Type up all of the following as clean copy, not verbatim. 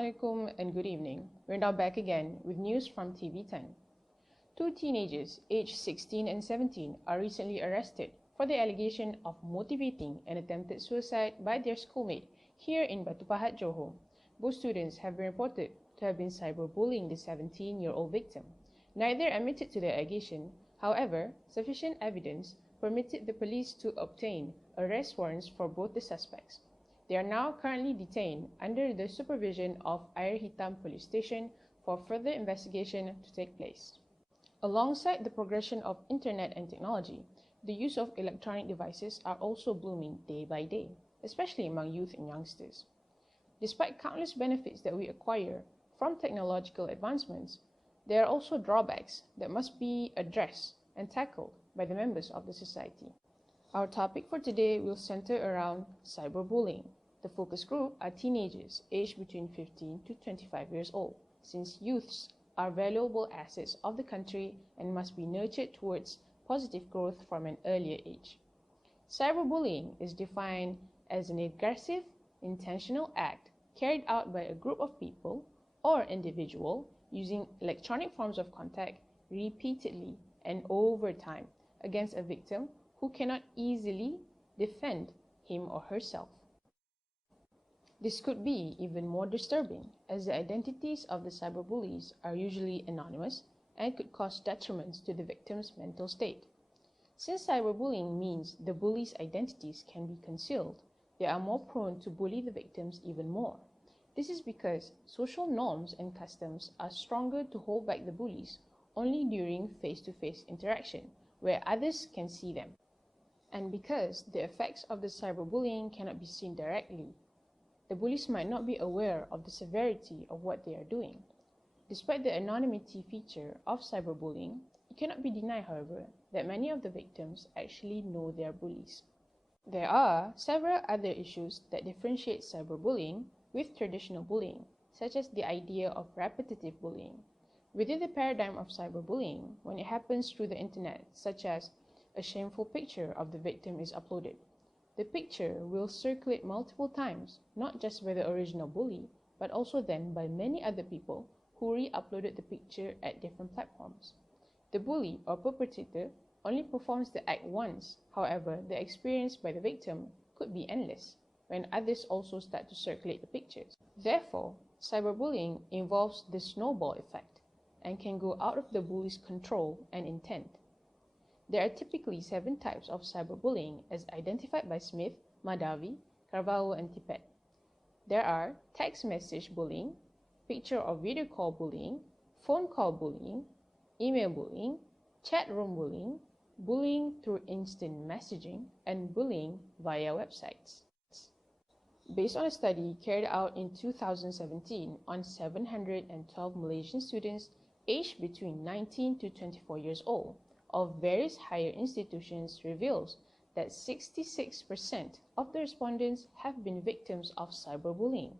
Assalamualaikum and good evening. We're now back again with news from TV10. Two teenagers aged 16 and 17 are recently arrested for the allegation of motivating an attempted suicide by their schoolmate here in Batu Pahat, Johor. Both students have been reported to have been cyberbullying the 17-year-old victim. Neither admitted to their allegation. However, sufficient evidence permitted the police to obtain arrest warrants for both the suspects. They are now currently detained under the supervision of Air Hitam Police Station for further investigation to take place. Alongside the progression of internet and technology, the use of electronic devices are also blooming day by day, especially among youth and youngsters. Despite countless benefits that we acquire from technological advancements, there are also drawbacks that must be addressed and tackled by the members of the society. Our topic for today will center around cyberbullying. The focus group are teenagers aged between 15 to 25 years old, since youths are valuable assets of the country and must be nurtured towards positive growth from an earlier age. Cyberbullying is defined as an aggressive, intentional act carried out by a group of people or individual using electronic forms of contact repeatedly and over time against a victim who cannot easily defend him or herself. This could be even more disturbing, as the identities of the cyberbullies are usually anonymous and could cause detriments to the victim's mental state. Since cyberbullying means the bullies' identities can be concealed, they are more prone to bully the victims even more. This is because social norms and customs are stronger to hold back the bullies only during face-to-face interaction, where others can see them. And because the effects of the cyberbullying cannot be seen directly, the bullies might not be aware of the severity of what they are doing. Despite the anonymity feature of cyberbullying, it cannot be denied, however, that many of the victims actually know their bullies. There are several other issues that differentiate cyberbullying with traditional bullying, such as the idea of repetitive bullying. Within the paradigm of cyberbullying, when it happens through the internet, such as a shameful picture of the victim is uploaded, the picture will circulate multiple times, not just by the original bully, but also then by many other people who re-uploaded the picture at different platforms. The bully or perpetrator only performs the act once. However, the experience by the victim could be endless when others also start to circulate the pictures. Therefore, cyberbullying involves the snowball effect and can go out of the bully's control and intent. There are typically 7 types of cyberbullying as identified by Smith, Madavi, Carvalho, and Tippett. There are text message bullying, picture or video call bullying, phone call bullying, email bullying, chat room bullying, bullying through instant messaging, and bullying via websites. Based on a study carried out in 2017 on 712 Malaysian students aged between 19 to 24 years old, of various higher institutions reveals that 66% of the respondents have been victims of cyberbullying.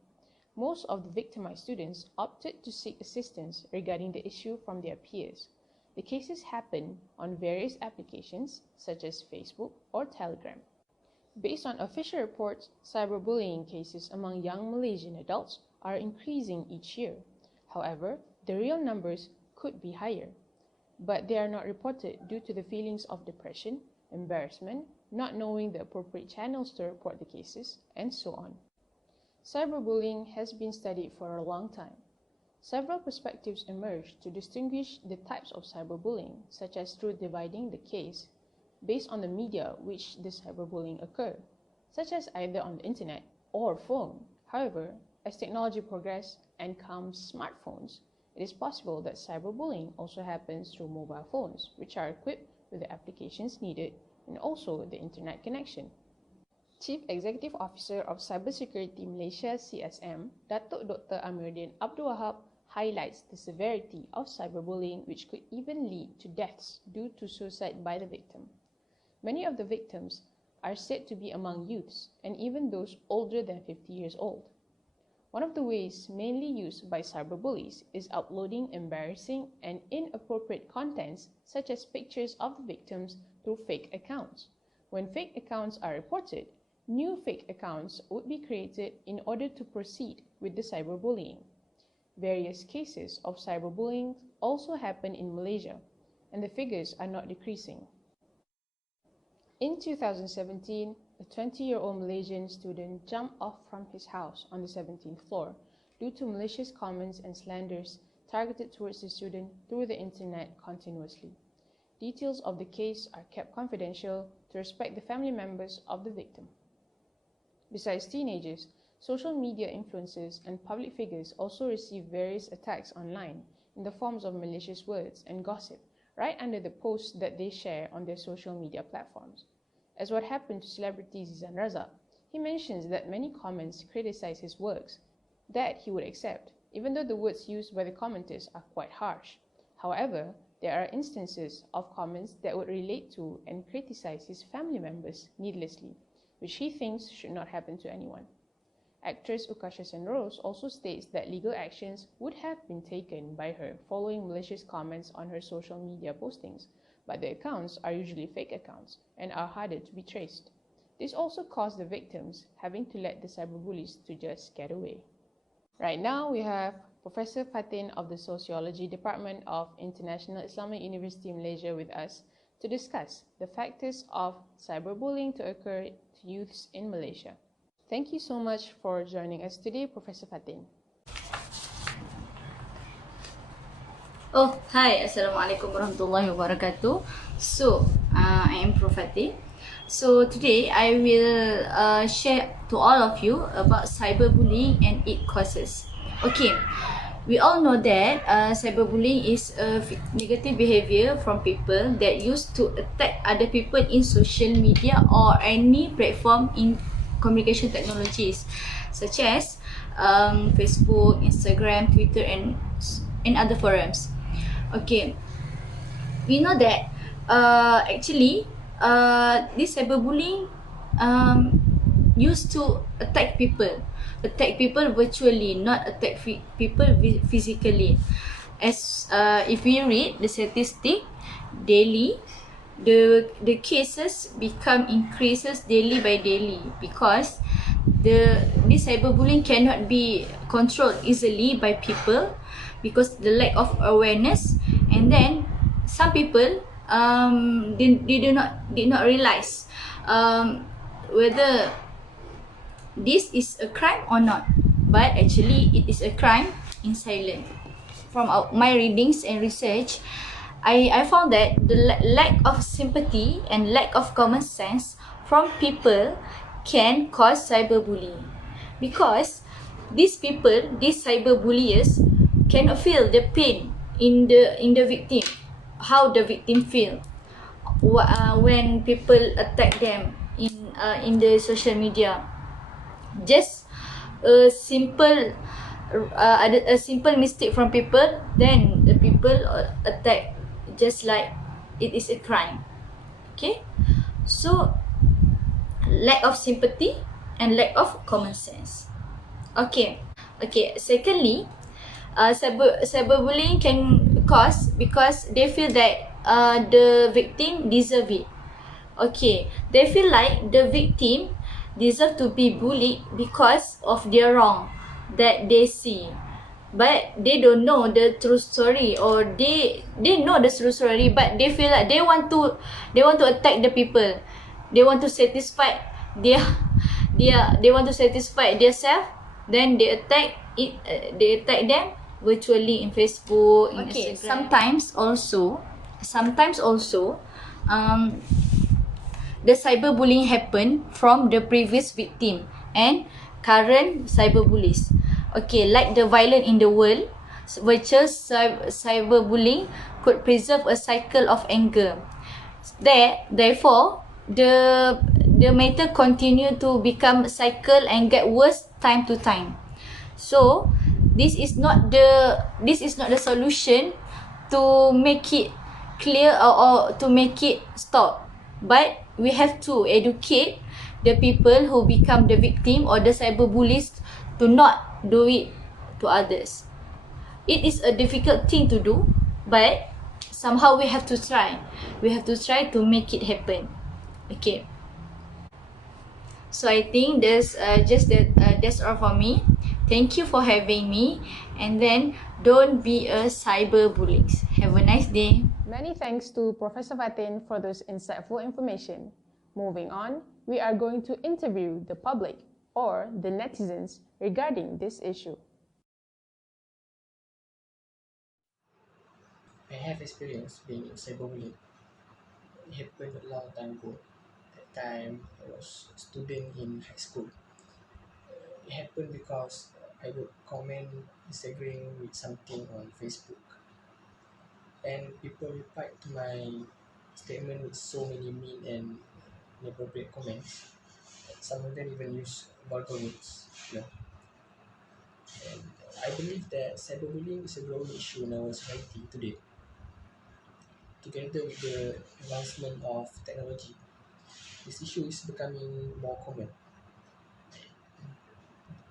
Most of the victimized students opted to seek assistance regarding the issue from their peers. The cases happen on various applications such as Facebook or Telegram. Based on official reports, cyberbullying cases among young Malaysian adults are increasing each year. However, the real numbers could be higher, but they are not reported due to the feelings of depression, embarrassment, not knowing the appropriate channels to report the cases, and so on. Cyberbullying has been studied for a long time. Several perspectives emerge to distinguish the types of cyberbullying, such as through dividing the case based on the media which the cyberbullying occur, such as either on the internet or phone. However, as technology progresses and comes smartphones, it is possible that cyberbullying also happens through mobile phones, which are equipped with the applications needed and also the internet connection. Chief Executive Officer of Cybersecurity Malaysia CSM, Datuk Dr. Amiruddin Abdul Wahab, highlights the severity of cyberbullying, which could even lead to deaths due to suicide by the victim. Many of the victims are said to be among youths and even those older than 50 years old. One of the ways mainly used by cyberbullies is uploading embarrassing and inappropriate contents such as pictures of the victims through fake accounts. When fake accounts are reported, New fake accounts would be created in order to proceed with the cyberbullying. Various cases of cyberbullying also happen in Malaysia, and the figures are not decreasing. In 2017, a 20-year-old Malaysian student jumped off from his house on the 17th floor due to malicious comments and slanders targeted towards the student through the internet continuously. Details of the case are kept confidential to respect the family members of the victim. Besides teenagers, social media influencers and public figures also receive various attacks online in the forms of malicious words and gossip right under the posts that they share on their social media platforms. As what happened to celebrity Zizan Razak, he mentions that many comments criticize his works that he would accept, even though the words used by the commenters are quite harsh. However, there are instances of comments that would relate to and criticize his family members needlessly, which he thinks should not happen to anyone. Actress Ukasha Senrose also states that legal actions would have been taken by her following malicious comments on her social media postings, but the accounts are usually fake accounts and are harder to be traced. This also caused the victims having to let the cyberbullies to just get away. Right now, we have Professor Fatin of the Sociology Department of International Islamic University Malaysia with us to discuss the factors of cyberbullying to occur to youths in Malaysia. Thank you so much for joining us today, Professor Fatin. Oh, hi, Assalamualaikum warahmatullahi wabarakatuh. So, I am Prof. Fatin. So, today I will share to all of you about cyberbullying and its causes. Okay, we all know that cyberbullying is a negative behavior from people that used to attack other people in social media or any platform in communication technologies such as Facebook, Instagram, Twitter, and other forums. Okay, we know that actually this cyberbullying used to attack people virtually, not attack people physically. As if we read the statistic daily, the cases increases daily by daily because this cyberbullying cannot be controlled easily by people because the lack of awareness, and then some people they did not realize whether this is a crime or not, but actually it is a crime in silence. From my readings and research, I found that the lack of sympathy and lack of common sense from people can cause cyberbullying, because these cyberbulliers cannot feel the pain in the victim, how the victim feel when people attack them in the social media. Just a simple mistake from people, then the people attack just like it is a crime. Okay, so lack of sympathy and lack of common sense. Okay, secondly, cyberbullying can cause because they feel that the victim deserve it. Okay, they feel like the victim deserve to be bullied because of their wrong that they see, but they don't know the true story, or they know the true story, but they feel like they want to attack the people. They want to satisfy they want to satisfy themselves, then they attack them virtually in Facebook, in Instagram. Sometimes also the cyberbullying happen from the previous victim and current cyberbullies. Okay, like the violence in the world, virtual cyberbullying could preserve a cycle of anger. Therefore, the matter continue to become a cycle and get worse time to time. So this is not the solution to make it clear or to make it stop, but we have to educate the people who become the victim or the cyberbullies to not do it to others. It is a difficult thing to do, but somehow we have to try to make it happen. Okay, So I think that's all for me. Thank you for having me. And then don't be a cyberbully. Have a nice day. Many thanks to Professor Fatin for those insightful information. Moving on, we are going to interview the public or the netizens regarding this issue. I have experience being in cyberbullying. It happened a long time ago. That time I was a student in high school. It happened because I would comment disagreeing with something on Facebook, and people replied to my statement with so many mean and inappropriate comments. Some of them even use vulgar words. You know. And I believe that cyberbullying is a growing issue in our society today. Together with the advancement of technology, this issue is becoming more common.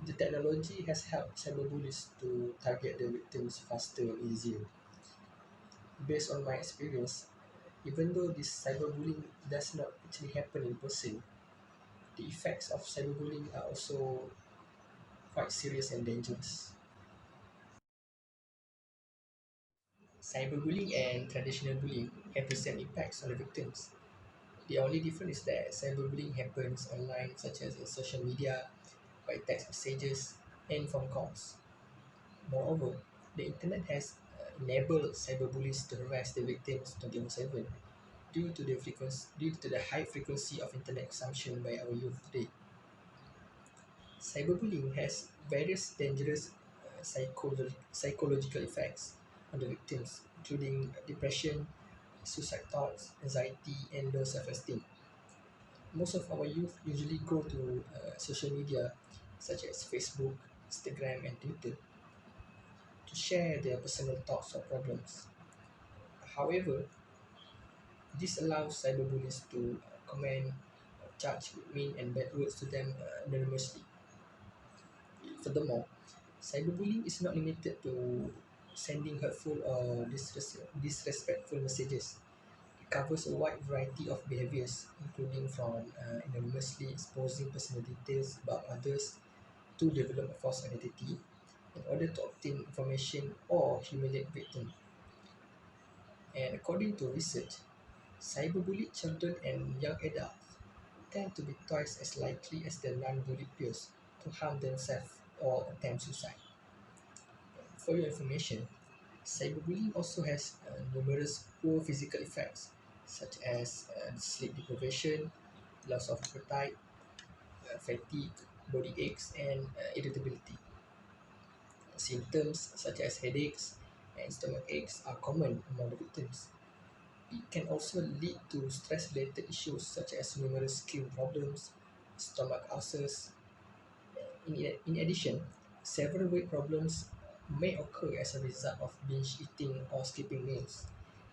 The technology has helped cyberbullies to target the victims faster and easier. Based on my experience, even though this cyberbullying does not actually happen in person, the effects of cyberbullying are also quite serious and dangerous. Cyberbullying and traditional bullying have the same impacts on the victims. The only difference is that cyberbullying happens online, such as in social media, by text messages, and phone calls. Moreover, the internet has enabled cyberbullies to harass the victims 24/7 due to the high frequency of internet consumption by our youth today. Cyberbullying has various dangerous psychological effects on the victims, including depression, suicide thoughts, anxiety, and low self-esteem. Most of our youth usually go to social media such as Facebook, Instagram, and Twitter to share their personal thoughts or problems. However, this allows cyberbullies to comment, charge with mean and bad words to them anonymously. Furthermore, cyberbullying is not limited to sending hurtful or disrespectful messages. It covers a wide variety of behaviors, including from anonymously exposing personal details about others to develop a false identity in order to obtain information or humiliate victims. And according to research, cyberbullied children and young adults tend to be twice as likely as their non-bullied peers to harm themselves or attempt suicide. For your information, cyberbullying also has numerous poor physical effects, such as sleep deprivation, loss of appetite, fatigue, body aches, and irritability. Symptoms such as headaches and stomach aches are common among the victims. It can also lead to stress-related issues such as numerous skin problems, stomach ulcers. In addition, several weight problems may occur as a result of binge eating or skipping meals,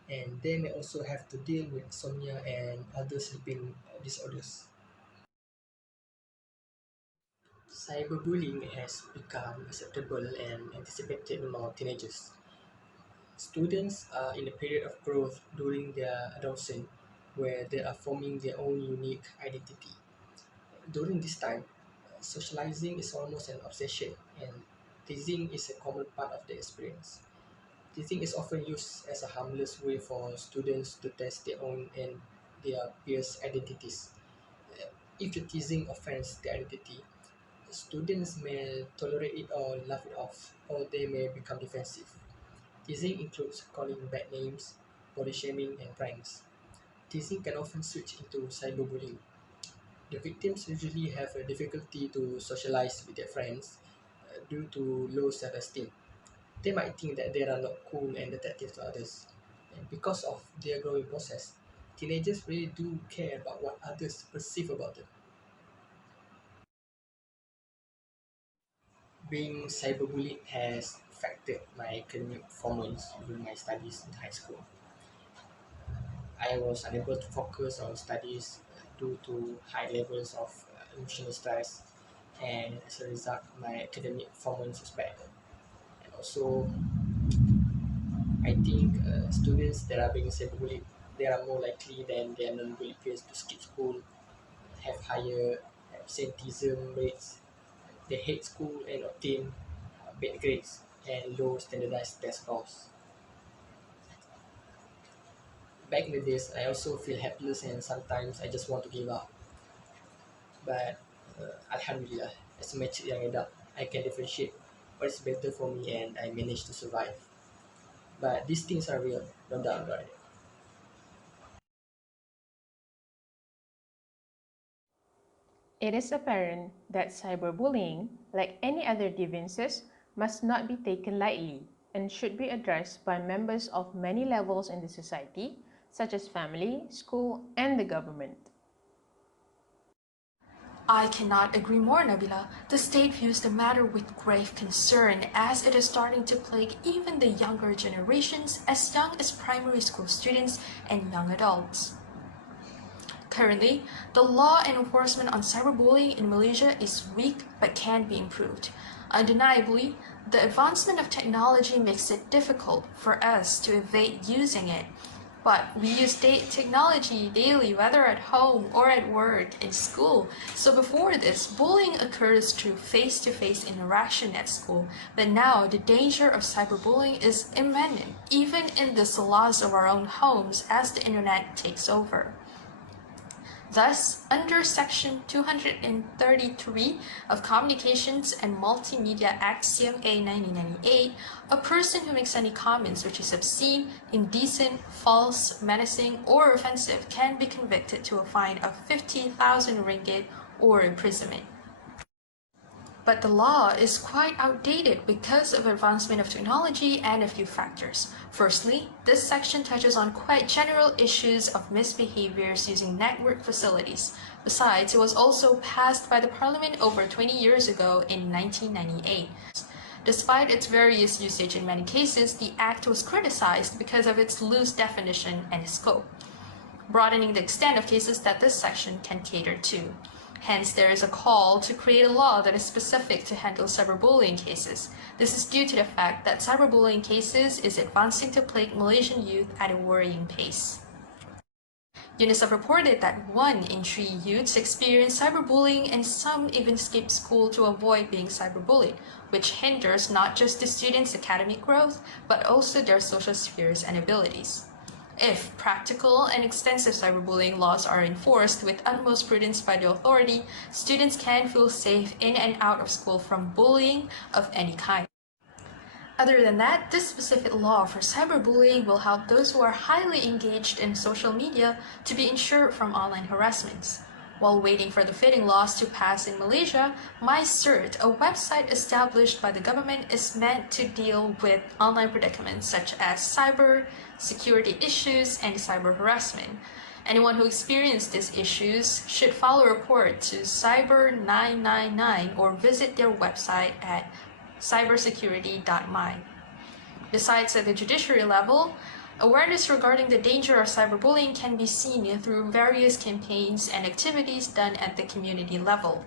and they may also have to deal with insomnia and other sleeping disorders. Cyberbullying has become acceptable and anticipated among teenagers. Students are in a period of growth during their adolescence where they are forming their own unique identity. During this time, socializing is almost an obsession, and teasing is a common part of the experience. Teasing is often used as a harmless way for students to test their own and their peers' identities. If the teasing offends their identity, students may tolerate it or laugh it off, or they may become defensive. Teasing includes calling bad names, body shaming, and pranks. Teasing can often switch into cyberbullying. The victims usually have a difficulty to socialize with their friends due to low self-esteem. They might think that they are not cool and attractive to others. And because of their growing process, teenagers really do care about what others perceive about them. Being cyberbullied has affected my academic performance during my studies in high school. I was unable to focus on studies due to high levels of emotional stress, and as a result, my academic performance was bad. And also, I think students that are being cyberbullied, they are more likely than their non-bullied peers to skip school, have higher absenteeism rates, they hate school and obtain bad grades and low standardized test scores. Back in the days, I also feel helpless and sometimes I just want to give up. But Alhamdulillah, as a mature young adult, I can differentiate what is better for me and I manage to survive. But these things are real, no doubt about it. It is apparent that cyberbullying, like any other deviances, must not be taken lightly and should be addressed by members of many levels in the society, such as family, school, and the government. I cannot agree more, Nabila. The state views the matter with grave concern as it is starting to plague even the younger generations as young as primary school students and young adults. Currently, the law and enforcement on cyberbullying in Malaysia is weak but can be improved. Undeniably, the advancement of technology makes it difficult for us to evade using it. But we use technology daily, whether at home or at work, in school. So before this, bullying occurs through face-to-face interaction at school. But now, the danger of cyberbullying is imminent, even in the salas of our own homes as the internet takes over. Thus, under Section 233 of Communications and Multimedia Act CMA 1998, a person who makes any comments which is obscene, indecent, false, menacing, or offensive can be convicted to a fine of 50,000 ringgit or imprisonment. But the law is quite outdated because of advancement of technology and a few factors. Firstly, this section touches on quite general issues of misbehaviors using network facilities. Besides, it was also passed by the Parliament over 20 years ago in 1998. Despite its various usage in many cases, the Act was criticized because of its loose definition and scope, broadening the extent of cases that this section can cater to. Hence, there is a call to create a law that is specific to handle cyberbullying cases. This is due to the fact that cyberbullying cases is advancing to plague Malaysian youth at a worrying pace. UNICEF reported that 1 in 3 youths experience cyberbullying and some even skip school to avoid being cyberbullied, which hinders not just the students' academic growth, but also their social spheres and abilities. If practical and extensive cyberbullying laws are enforced with utmost prudence by the authority, students can feel safe in and out of school from bullying of any kind. Other than that, this specific law for cyberbullying will help those who are highly engaged in social media to be insured from online harassments. While waiting for the fitting laws to pass in Malaysia, MyCert, a website established by the government, is meant to deal with online predicaments such as cyber security issues and cyber harassment. Anyone who experienced these issues should file a report to Cyber 999 or visit their website at cybersecurity.my. Besides, at the judiciary level, awareness regarding the danger of cyberbullying can be seen through various campaigns and activities done at the community level.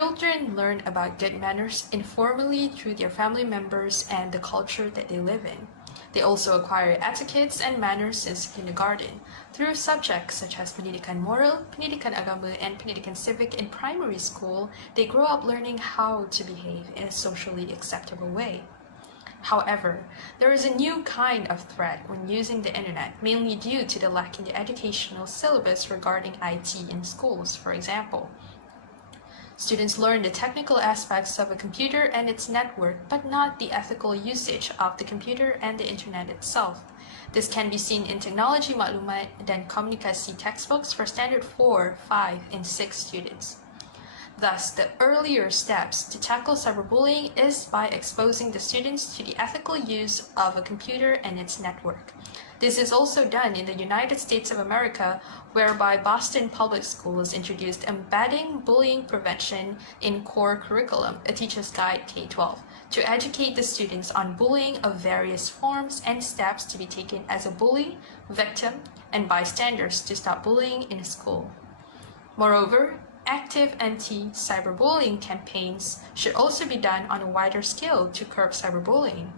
Children learn about good manners informally through their family members and the culture that they live in. They also acquire etiquettes and manners since kindergarten through subjects such as pendidikan moral, pendidikan agama, and pendidikan civic in primary school. They grow up learning how to behave in a socially acceptable way. However, there is a new kind of threat when using the internet, mainly due to the lack in the educational syllabus regarding IT in schools, for example. Students learn the technical aspects of a computer and its network, but not the ethical usage of the computer and the internet itself. This can be seen in Technology Maklumat dan Komunikasi textbooks for Standard 4, 5, and 6 students. Thus, the earlier steps to tackle cyberbullying is by exposing the students to the ethical use of a computer and its network. This is also done in the United States of America, whereby Boston Public Schools introduced embedding bullying prevention in core curriculum, a teacher's guide K-12, to educate the students on bullying of various forms and steps to be taken as a bully, victim, and bystanders to stop bullying in a school. Moreover, active anti-cyberbullying campaigns should also be done on a wider scale to curb cyberbullying.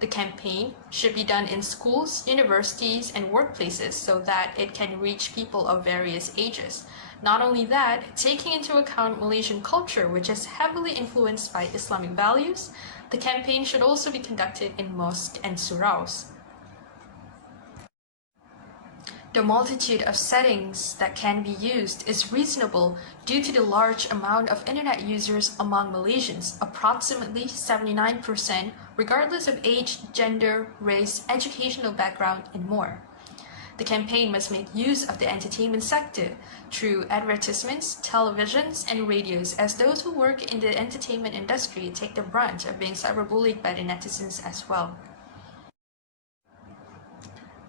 The campaign should be done in schools, universities, and workplaces so that it can reach people of various ages, Not only that, taking into account Malaysian culture, which is heavily influenced by Islamic values, the campaign should also be conducted in mosques and suraus. The multitude of settings that can be used is reasonable due to the large amount of internet users among Malaysians, approximately 79%, regardless of age, gender, race, educational background, and more. The campaign must make use of the entertainment sector through advertisements, televisions, and radios, as those who work in the entertainment industry take the brunt of being cyberbullied by the netizens as well.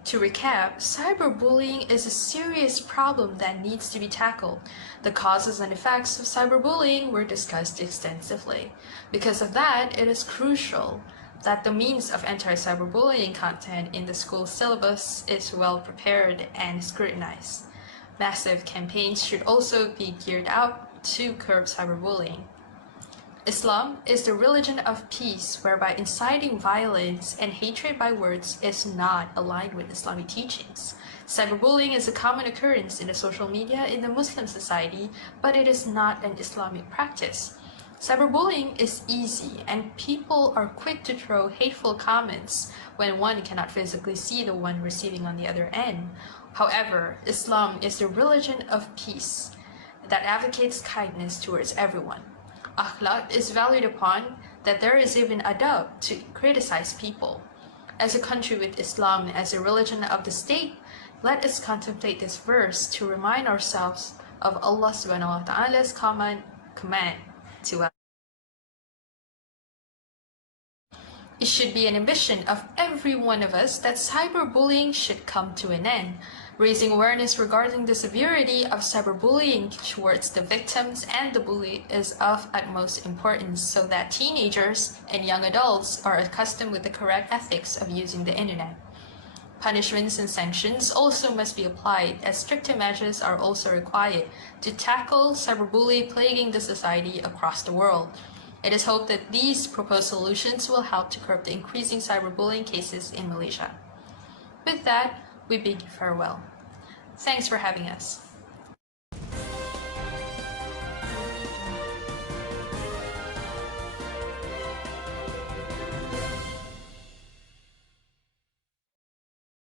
To recap, cyberbullying is a serious problem that needs to be tackled. The causes and effects of cyberbullying were discussed extensively. Because of that, it is crucial that the means of anti-cyberbullying content in the school syllabus is well prepared and scrutinized. Massive campaigns should also be geared out to curb cyberbullying. Islam is the religion of peace, whereby inciting violence and hatred by words is not aligned with Islamic teachings. Cyberbullying is a common occurrence in the social media in the Muslim society, but it is not an Islamic practice. Cyberbullying is easy, and people are quick to throw hateful comments when one cannot physically see the one receiving on the other end. However, Islam is the religion of peace that advocates kindness towards everyone. Akhlaq is valued upon, that there is even adab to criticize people. As a country with Islam as a religion of the state, let us contemplate this verse to remind ourselves of Allah subhanahu wa ta'ala's command to us. It should be an ambition of every one of us that cyberbullying should come to an end. Raising awareness regarding the severity of cyberbullying towards the victims and the bully is of utmost importance so that teenagers and young adults are accustomed with the correct ethics of using the internet. Punishments and sanctions also must be applied, as stricter measures are also required to tackle cyberbullying plaguing the society across the world. It is hoped that these proposed solutions will help to curb the increasing cyberbullying cases in Malaysia. With that, we bid you farewell. Thanks for having us.